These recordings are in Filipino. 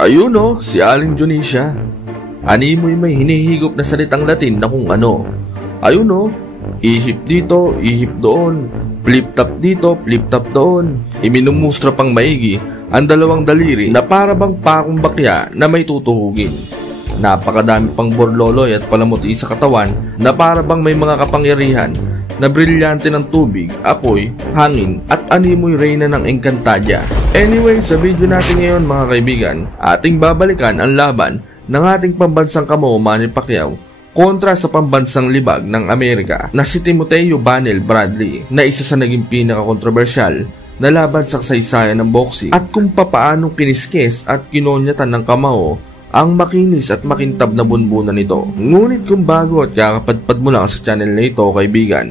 Ayun o, si Aling Dionisia. Animoy may hinihigop na salitang Latin na kung ano. Ayun o, ihip dito, ihip doon, flip-top dito, flip-top doon. Iminumustra pang maigi ang dalawang daliri na para bang pakong bakya na may tutuhugin. Napakadami pang borloloy at palamuti sa katawan na para bang may mga kapangyarihan na brilyante ng tubig, apoy, hangin at animoy reyna ng Encantadia. Anyway, sa video natin ngayon mga kaibigan, ating babalikan ang laban ng ating pambansang kamao Manny Pacquiao kontra sa pambansang libag ng Amerika na si Timoteo Banel Bradley na isa sa naging pinaka-kontrobersyal na laban sa kasaysayan ng boxing at kung papaanong kiniskes at kinonyatan ng kamao ang makinis at makintab na bunbunan nito. Ngunit kung bago at kakapadpad mo lang sa channel na ito kaibigan,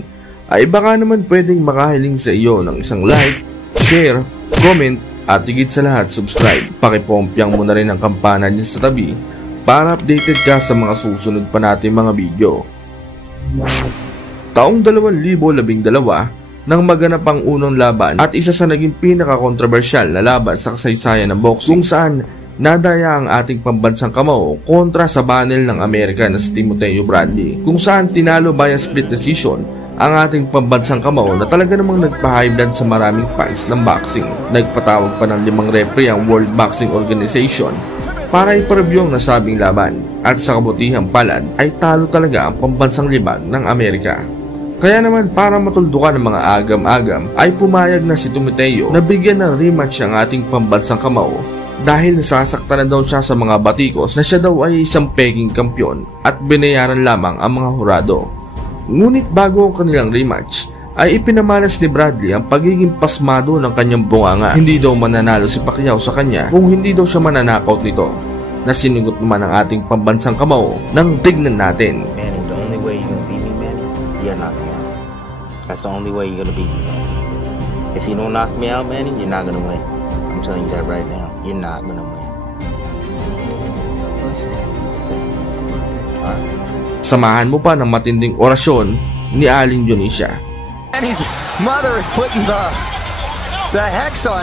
ay baka naman pwedeng makahiling sa iyo ng isang like, share, comment at higit sa lahat subscribe. Pakipompyang mo na rin ang kampana niya sa tabi para updated ka sa mga susunod pa natin mga video. Taong 2012 nang maganap ang unang laban at isa sa naging pinaka-kontrobersyal na laban sa kasaysayan ng boxing kung saan nadaya ang ating pambansang kamao kontra sa Banel ng Amerika na si Timoteo Bradley, kung saan tinalo by a split decision ang ating pambansang kamao na talaga namang nagpa-high blood sa maraming fans ng boxing. Nagpatawag pa ng 5 referee ang World Boxing Organization para i-preview ang nasabing laban at sa kabutihang palad ay talo talaga ang pambansang libag ng Amerika. Kaya naman para matuldukan ng mga agam-agam ay pumayag na si Timoteo na bigyan ng rematch ang ating pambansang kamao dahil nasasaktan na daw siya sa mga batikos na siya daw ay isang peking kampyon at binayaran lamang ang mga hurado. Ngunit bago ang kanilang rematch ay ipinamalas ni Bradley ang pagiging pasmado ng kanyang bunganga. Hindi daw mananalo si Pacquiao sa kanya kung hindi daw siya mananakaut nito, na sinigot naman ang ating pambansang kamao nang tignan natin. Manny, the only way you're gonna beat me, Manny, you gotta knock me out. That's the only way you're gonna beat me, Manny. If you don't knock me out, Manny, you're not gonna win. I'm telling you that right now. You're not gonna win. Listen. Alright. Samahan mo pa ng matinding orasyon ni Aling Dionisia.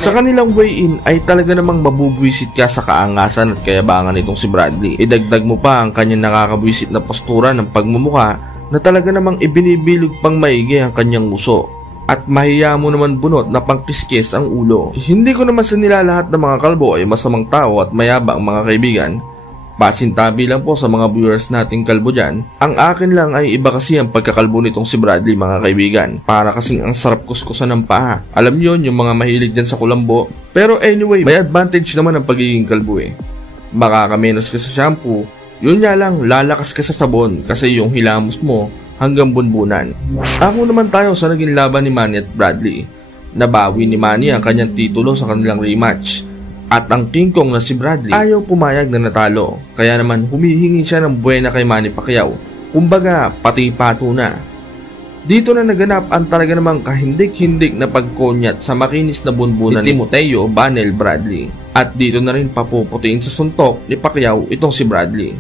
Sa kanilang weigh-in ay talaga namang mabubwisit ka sa kaangasan at kayabangan nitong si Bradley. Idagdag mo pa ang kanyang nakakabwisit na postura ng pagmumuka na talaga namang ibinibilog pang maigi ang kanyang uso. At mahiya mo naman bunot na pangkiskes ang ulo. Hindi ko naman sa nilalahat ng mga kalbo ay masamang tao at mayabang mga kaibigan. Pasintabi lang po sa mga viewers nating kalbo dyan. Ang akin lang ay iba kasi ang pagkakalbo nitong si Bradley mga kaibigan. Para kasing ang sarap kuskusan ng paa. Alam niyo yung mga mahilig dyan sa kulambo. Pero anyway, may advantage naman ang pagiging kalbo eh. Makakamenos ka sa shampoo. Yun nga lang, lalakas ka sa sabon kasi yung hilamos mo hanggang bunbunan. Ako naman tayo sa naging laban ni Manny at Bradley. Nabawi ni Manny ang kanyang titulo sa kanilang rematch. At ang King Kong na si Bradley ayaw pumayag na natalo. Kaya naman humihingi siya ng buwena kay Manny Pacquiao. Kumbaga pati pato na. Dito na naganap ang talaga namang kahindik-hindik na pagkonyat sa makinis na bunbunan ni Timoteo Banel Bradley. At dito na rin papuputiin sa suntok ni Pacquiao itong si Bradley.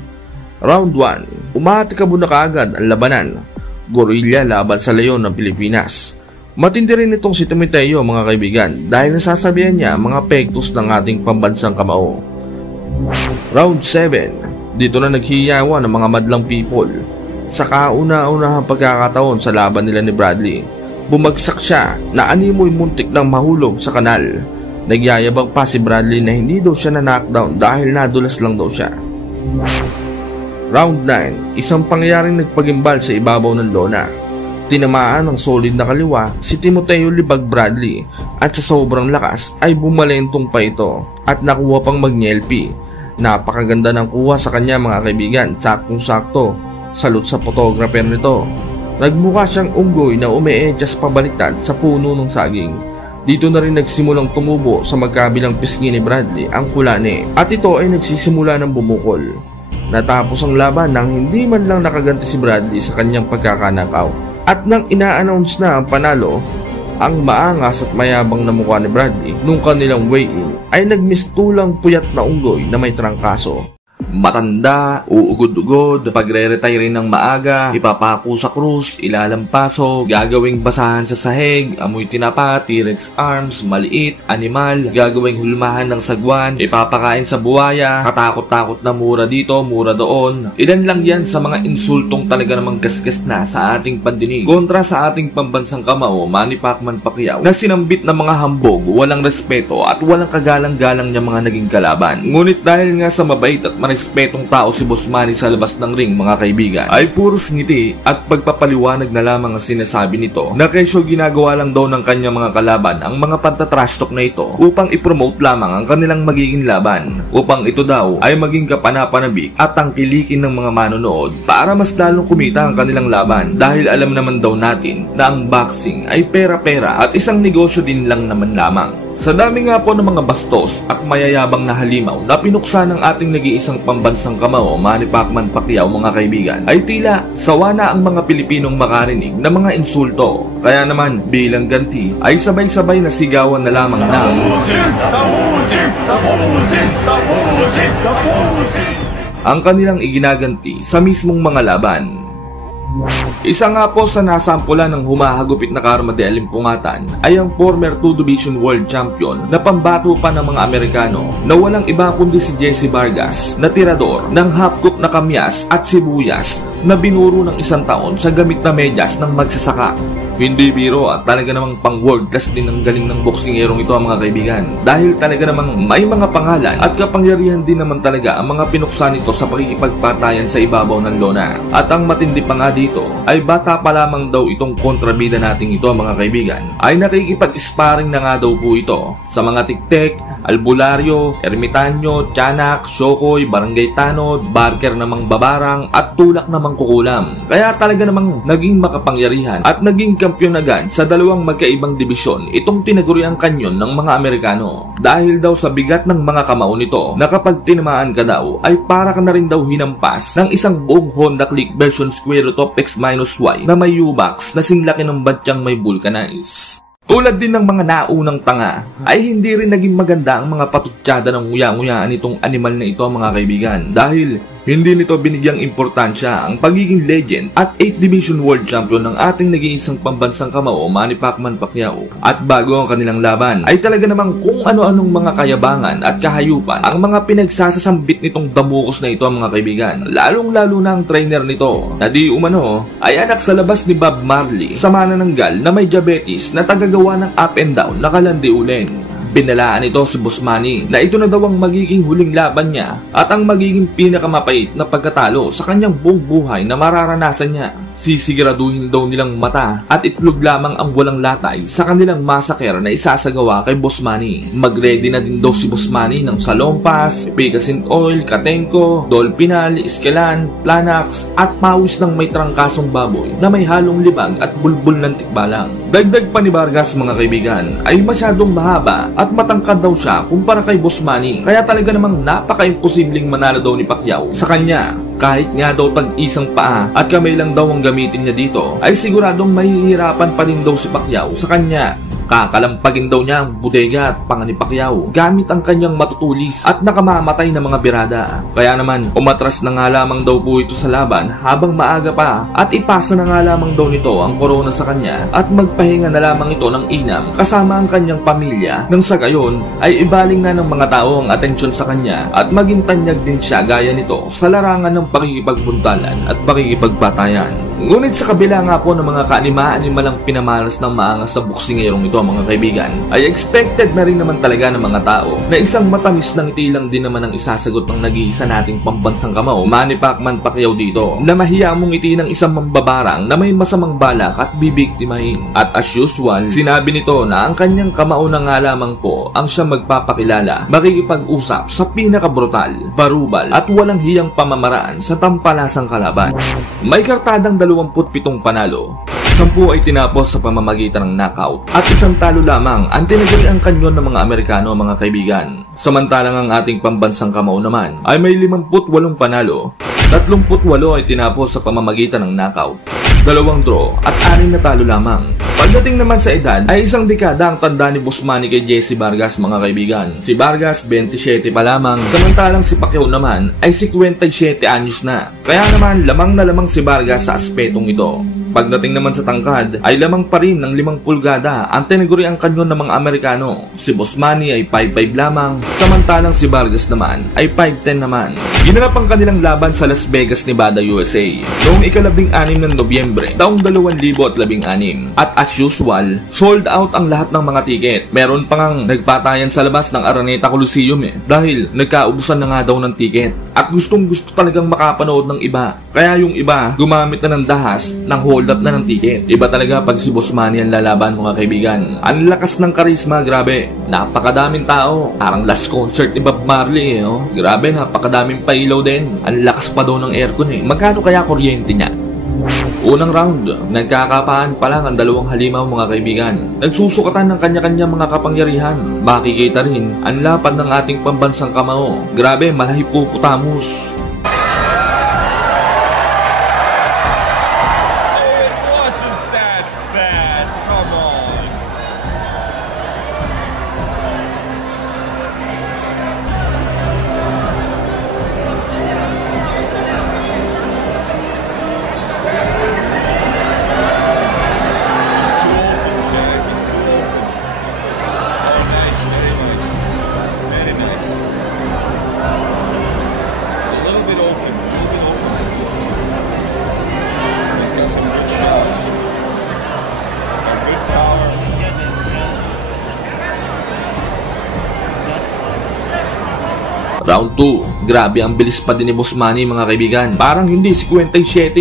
Round 1. Umatikabo na kaagad ang labanan. Gorilla laban sa leon ng Pilipinas. Matindi rin itong si Timoteo mga kaibigan dahil nasasabihan niya ang mga pektos ng ating pambansang kamao. Round 7. Dito na naghihiyawan ng mga madlang people. Sa kauna-unahang pagkakataon sa laban nila ni Bradley, bumagsak siya na animoy muntik ng mahulog sa kanal. Nagyayabang pa si Bradley na hindi daw siya na-knockdown dahil nadulas lang daw siya. Round 9. Isang pangyayaring nagpagimbal sa ibabaw ng lona. Tinamaan ng solid na kaliwa si Timoteo Libag Bradley at sa sobrang lakas ay bumalentong pa ito at nakuha pang mag-NLP. Napakaganda ng kuha sa kanya mga kaibigan, saktong-sakto. Salute sa photographer nito. Nagmukha siyang unggoy na umeedyas pabaliktad sa puno ng saging. Dito na rin nagsimulang tumubo sa magkabilang pisngi ni Bradley ang kulane at ito ay nagsisimula ng bumukol. Natapos ang laban nang hindi man lang nakaganti si Bradley sa kanyang pagkakanakaw. At nang ina-announce na ang panalo, ang maangas at mayabang na mukha ni Bradley nung kanilang weigh-in ay nagmistulang puyat na unggoy na may trangkaso. Matanda, uugod-ugod, pagre-retire ng maaga, ipapako sa krus, ilalampaso, gagawing basahan sa sahig, amoy tinapa, T-Rex arms, maliit, animal, gagawing hulmahan ng sagwan, ipapakain sa buwaya, katakot-takot na mura dito, mura doon. Ilan lang yan sa mga insultong talaga namang gasgas na sa ating pandinig. Kontra sa ating pambansang kamao, Manny Pacman Pacquiao, na sinambit ng mga hambog, walang respeto at walang kagalang-galang niya mga naging kalaban. Ngunit dahil nga sa mabait at respetong tao si Boss Manny sa labas ng ring, mga kaibigan, ay puros ngiti at pagpapaliwanag na lamang ang sinasabi nito na kesyo ginagawa lang daw ng kanyang mga kalaban ang mga pantatrash talk na ito upang ipromote lamang ang kanilang magiging laban, upang ito daw ay maging kapanapanabik at tangkilikin ng mga manonood para mas lalong kumita ang kanilang laban, dahil alam naman daw natin na ang boxing ay pera-pera at isang negosyo din lang naman lamang. Sa dami nga po ng mga bastos at mayayabang na halimaw na pinuksa ng ating nag-iisang pambansang kamao, Manny Pacman Pacquiao, mga kaibigan, ay tila sawa na ang mga Pilipinong makarinig ng mga insulto. Kaya naman bilang ganti ay sabay-sabay na sigawan na lamang ng ang kanilang iginaganti sa mismong mga laban. Isa nga po sa nasampulan ng humahagupit na karma de alimpungatan ay ang former 2 Division World Champion na pambato pa ng mga Amerikano na walang iba kundi si Jesse Vargas, na tirador ng half-cook na kamyas at sibuyas na binuro ng 1 taon sa gamit na medyas ng magsasaka. Hindi biro at talaga namang pang world class din ang galing ng boksingerong ito, mga kaibigan, dahil talaga namang may mga pangalan at kapangyarihan din naman talaga ang mga pinuksa nito sa pakikipagpatayan sa ibabaw ng lona. At ang matindi pa nga dito ay bata pa lamang daw itong kontrabida nating ito, mga kaibigan, ay nakikipag-sparring na nga daw po ito sa mga tiktek, albularyo, ermitanyo, tiyanak, syokoy, barangay tanod, barker namang babarang at tulak namang kukulam. Kaya talaga namang naging makapangyarihan at naging kampiyon agad sa dalawang magkaibang dibisyon itong tinaguriang kanyon ng mga Amerikano, dahil daw sa bigat ng mga kamao nito na kapag tinamaan ka daw ay para ka na rin daw hinampas ng isang buong Honda Click version square root of X-Y na may U-box na singlaki ng batyang may vulcanize. Tulad din ng mga naunang tanga, ay hindi rin naging maganda ang mga patutsada ng nguya-nguyaan itong animal na ito, mga kaibigan, dahil hindi nito binigyang importansya ang pagiging legend at 8th Division World Champion ng ating nag-iisang pambansang kamao, Manny Pacman Pacquiao. At bago ang kanilang laban, ay talaga namang kung ano-anong mga kayabangan at kahayupan ang mga pinagsasasambit nitong damukos na ito, mga kaibigan. Lalong-lalo na ang trainer nito, na di umano ay anak sa labas ni Bob Marley, sa manananggal na may diabetes na tagagawa ng up and down na kalandi uling. Binalaan ito si Boss Manny na ito na daw ang magiging huling laban niya at ang magiging pinakamapait na pagkatalo sa kanyang buong buhay na mararanasan niya. Sisiguraduhin daw nilang mata at itlog lamang ang walang latay sa kanilang massacre na isasagawa kay Boss Manny. Mag-ready na din daw si Boss Manny ng salompas, picasin oil, katenko, dolpinal, iskelan, planax at pawis ng may trangkasong baboy na may halong libag at bulbul ng tikbalang. Dagdag pa ni Vargas, mga kaibigan, ay masyadong mahaba at matangkad daw siya kumpara kay Boss Manny, kaya talaga namang napaka-imposibleng manalo daw ni Pacquiao sa kanya. Kahit nga daw tag-isang paa at kamay lang daw ang gamitin niya dito, ay siguradong mahihirapan pa din daw si Pacquiao sa kanya. Kakalampagin daw niya ang bodega at panga ni Pacquiao gamit ang kanyang matutulis at nakamamatay na mga birada. Kaya naman, umatras na nga lamang daw po ito sa laban habang maaga pa at ipasa na nga lamang daw nito ang corona sa kanya at magpahinga na lamang ito ng inam kasama ang kanyang pamilya, nang sa gayon ay ibaling na ng mga tao ang atensyon sa kanya at maging tanyag din siya gaya nito sa larangan ng pakikipagbuntalan at pakikipagbatayan. Ngunit sa kabila nga po ng mga kaanima-animalang pinamalas ng maangas na boksingerong ito, mga kaibigan, ay expected na rin naman talaga ng mga tao na isang matamis na ngiti lang din naman ang isasagot ng nag-iisa nating pambansang kamao, Manny Pacman Pacquiao dito, na mahiya mong ngiti ng isang mambabarang na may masamang balak at bibiktimahin. At as usual, sinabi nito na ang kanyang kamao na nga lamang po ang siya magpapakilala, makikipag-usap sa pinakabrutal, barubal at walang hiyang pamamaraan sa tampalasang kalaban. May kartadang 27 panalo, 10 ay tinapos sa pamamagitan ng knockout at 1 talo lamang ang tinaguriang kanyon ng mga Amerikano, mga kaibigan. Samantalang ang ating pambansang kamao naman ay may 58 panalo, 38 ay tinapos sa pamamagitan ng knockout 2 draw at 6 na talo lamang. Pagdating naman sa edad ay isang dekada ang tanda ni Boss Manny kay Jesse Vargas mga kaibigan. Si Vargas 27 pa lamang, samantalang si Pacquiao naman ay 57 anyos na. Kaya naman lamang na lamang si Vargas sa aspetong ito. Pagdating naman sa tangkad ay lamang pa rin ng 5 pulgada ang tinaguriang kanyon ng mga Amerikano. Si Boss Manny ay 5'5 lamang, samantalang si Vargas naman ay 5'10 naman. Ginanap ang kanilang laban sa Las Vegas, Nevada, USA noong ika-16 ng Nobyembre taong 2016 at as usual, sold out ang lahat ng mga tiket. Meron pa ngang nagpatayan sa labas ng Araneta Coliseum dahil nagkaubusan na nga daw ng tiket at gustong gusto talagang makapanood ng iba. Kaya yung iba gumamit na ng dahas ng hold up na ng tiket. Iba talaga pag si Boss Manny ang lalaban mga kaibigan. Ang lakas ng karisma, grabe. Napakadaming tao. Parang last concert ni Bob Marley Grabe, napakadaming pailaw din. Ang lakas pa daw ng aircon Magkano kaya kuryente niya? Unang round, nagkakapaan pa lang ang 2 halimaw mga kaibigan. Nagsusukatan ng kanya-kanya mga kapangyarihan. Makikita rin ang lapad ng ating pambansang kamao. Grabe, Malahipoputamus. Round 2, grabe ang bilis pa din ni Boss Manny mga kaibigan. Parang hindi 57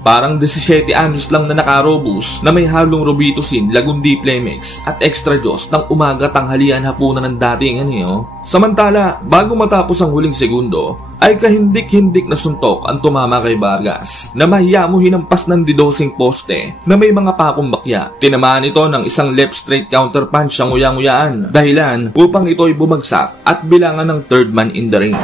Parang 17 anyos lang na nakarobus na may halong Robitussin, Lagundi Plemex at Extra Diyos ng umaga, tanghalian, hapunan ng dating Samantala, bago matapos ang huling segundo, ay kahindik-hindik na suntok ang tumama kay Vargas na mahiya mo hinampas ng didosing poste na may mga pakong bakya. Tinamaan ito ng isang left straight counter punch ang uyang-uyaan dahilan upang ito'y bumagsak at bilangan ng third man in the ring.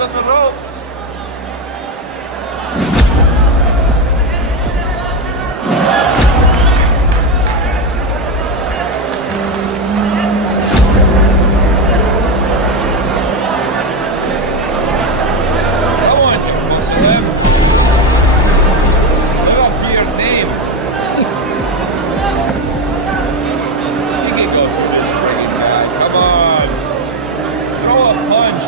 On the ropes. Come on, you Muslim. Live up to your name. You can go for this pretty man. Come on. Throw a punch.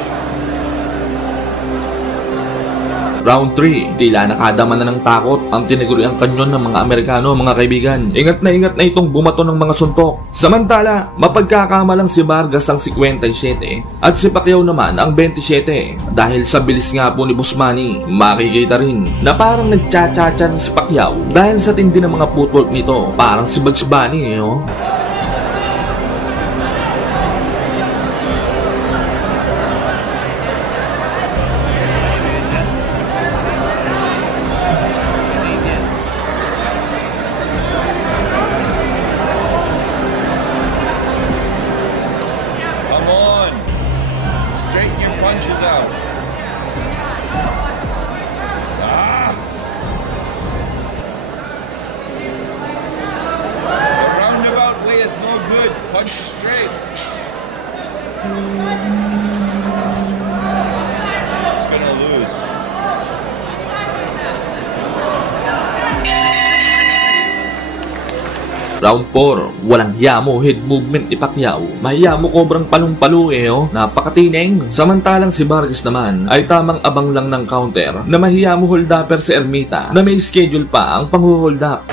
Round 3, tila nakadama na ng takot ang tinaguriang kanyon ng mga Amerikano mga kaibigan. Ingat na itong bumato ng mga suntok. Samantala, mapagkakamalang si Vargas ang 57 at si Pacquiao naman ang 27. Dahil sa bilis nga po ni Boss Manny, makikita rin na parang nagcha-cha-cha si Pacquiao dahil sa tindi ng mga footwork nito. Parang si Bugs Bunny punches out. The roundabout way is no good. Punch straight. It's gonna lose. Round 4, walang yamo head movement ni Pacquiao. Mahiya mo kobrang palong-palo napakatineng. Samantalang si Vargas naman ay tamang abang lang ng counter na mahiya mo hold upper si Ermita na may schedule pa ang pang-hold up.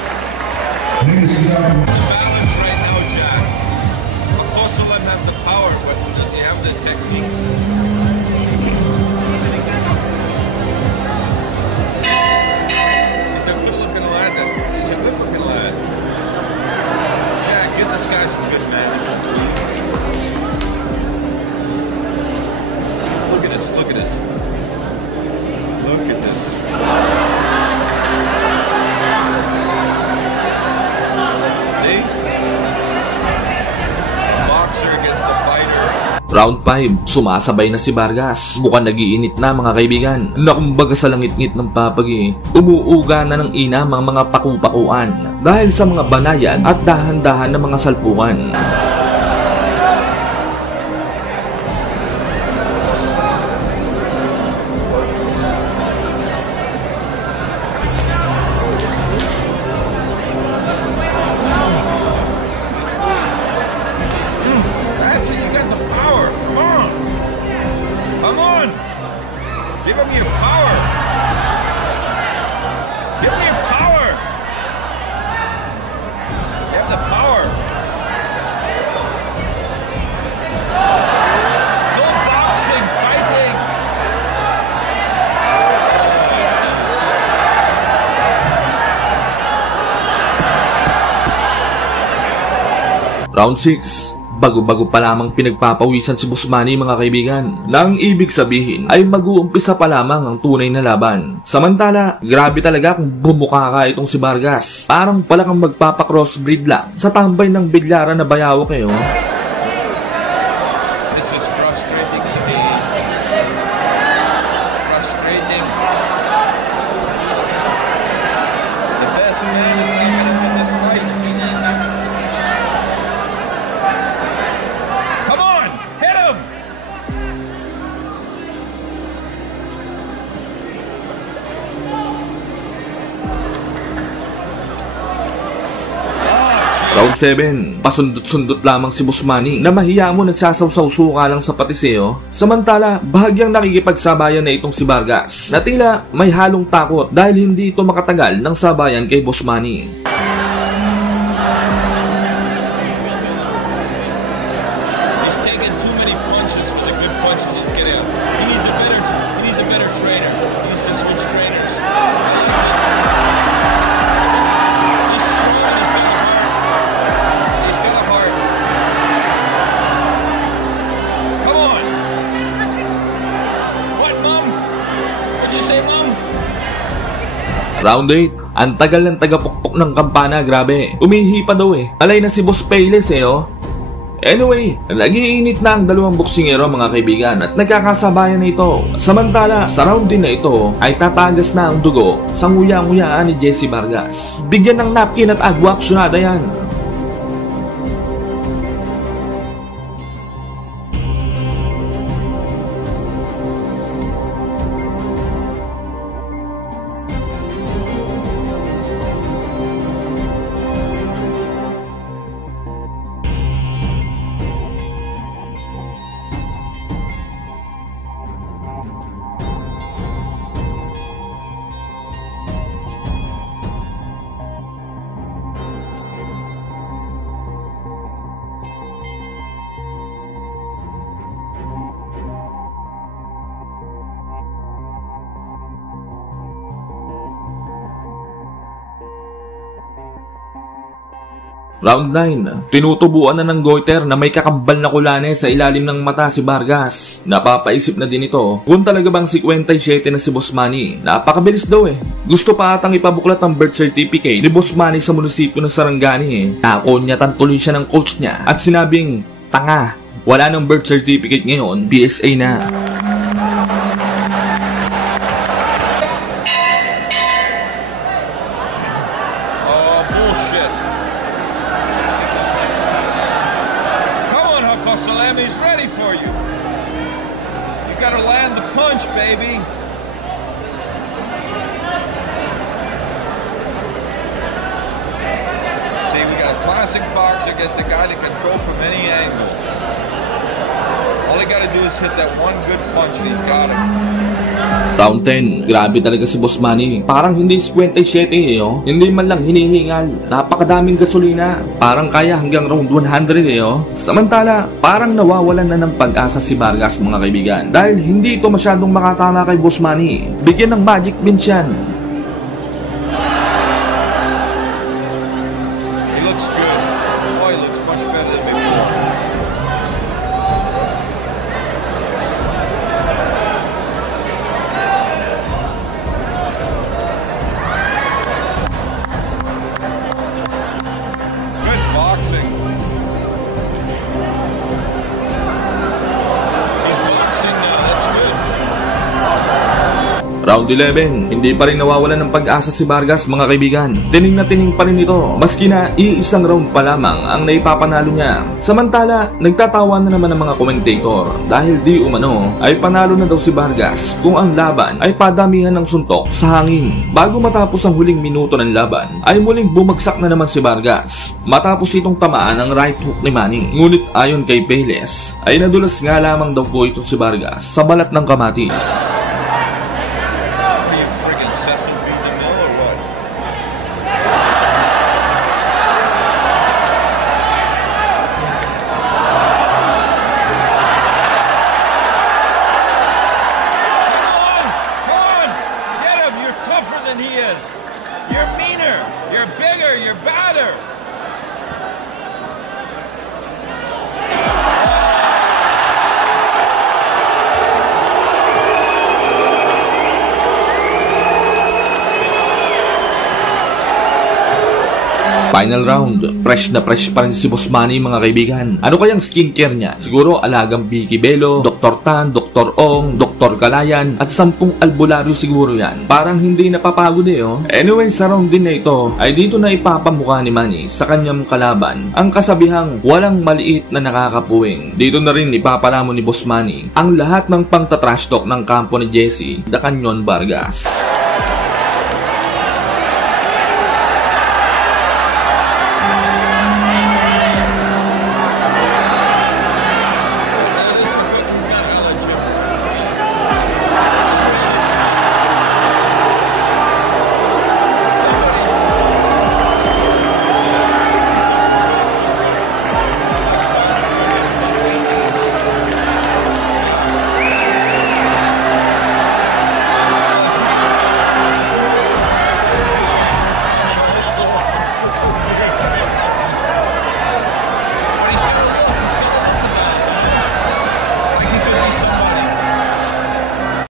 Round 5, sumasabay na si Vargas. Mukhang nagiinit na mga kaibigan. Nakumbaga sa langit-ngit ng papagi. Umuuga na ng inam ang mga paku-pakuan dahil sa mga banayan at dahan-dahan ng mga salpukan. That's it, you got the power. Come on. Come on. Give him your power. Give him your power. You have the power. No boxing, fighting. Round 6, bago-bago pa lamang pinagpapawisan si Boss Manny mga kaibigan. Na ang ibig sabihin ay mag-uumpisa pa lamang ang tunay na laban. Samantala, grabe talaga kung bumuka ka itong si Vargas. Parang pala kang magpapa-crossbreed lang sa tambay ng biglaran na bayaw kayo. This is frustrating to me. Frustrating. The best man is not going to win this fight. Come on, hit him! Round 7, pasundot-sundot lamang si Boss Manny na mahiya mo nagsasawsaw-suka lang sa patiseo. Samantala, bahagyang nakikipagsabayan na itong si Vargas na tila may halong takot dahil hindi ito makatagal ng sabayan kay Boss Manny. He's taking too many punches for the good punches he's getting out. He needs a better trainer. He needs to switch trainers. He's strong and he's got the heart. He's got a heart. Come on. What, Mom? What'd you say, Mom? Round 8, ang tagal ng tagapukpok ng kampana, grabe. Umihi pa daw eh. Alay na si Boss Payless eh oh. Anyway, nagiinit na ang dalawang boksingero mga kaibigan at nagkakasabayan na ito. Samantala, sa round din na ito ay tatagas na ang dugo sa nguya-nguyaan ni Jesse Vargas. Bigyan ng napkin at agwa aksyonada yan. Round 9, tinutubuan na ng goiter na may kakambal na kulanes sa ilalim ng mata si Vargas. Napapaisip na din ito kung talaga bang 57 na si Boss Manny. Napakabilis daw eh. Gusto pa atang ipabuklat ang birth certificate ni Boss Manny sa munisipyo ng Sarangani eh. Nakonyatan tuloy siya ng coach niya at sinabing, tanga, wala ng birth certificate ngayon, PSA na. Oh, bullshit. Come on, Hucko Salami's ready for you. You gotta land the punch, baby. See, we got a classic boxer against a guy that can throw from any angle. All he gotta do is hit that one good punch and he's got him. Round 10, grabe talaga si Boss Manny. Parang hindi 57 eh oh. Hindi man lang hinihingal. Napakadaming gasolina. Parang kaya hanggang round 100 eh oh. Samantala, parang nawawalan na ng pag-asa si Vargas mga kaibigan. Dahil hindi ito masyadong makatama kay Boss Manny. Bigyan ng magic beans yan. He looks good. Boy, he looks much better than before. Good boxing. Round 11, hindi pa rin nawawalan ng pag-asa si Vargas mga kaibigan. Tining na tining pa rin ito, maski na iisang round pa lamang ang naipapanalo niya. Samantala, nagtatawa na naman ang mga komentator dahil di umano ay panalo na daw si Vargas kung ang laban ay padamihan ng suntok sa hangin. Bago matapos ang huling minuto ng laban, ay muling bumagsak na naman si Vargas matapos itong tamaan ang right hook ni Manny. Ngunit ayon kay Payless, ay nadulas nga lamang daw po ito si Vargas sa balat ng kamatis. Final round, fresh na fresh pa rin si Boss Manny mga kaibigan. Ano kayang skincare niya? Siguro alagang Vicky Belo, Dr. Tan, Dr. Ong, Dr. Galayan at 10 albularyo siguro yan. Parang hindi napapagod oh. Anyway, sa round din na ito ay dito na ipapamukha ni Manny sa kanyang kalaban ang kasabihang walang maliit na nakakapuwing. Dito na rin ipapalamon ni Boss Manny ang lahat ng pangtatrash talk ng kampo ni Jesse The Canyon Vargas.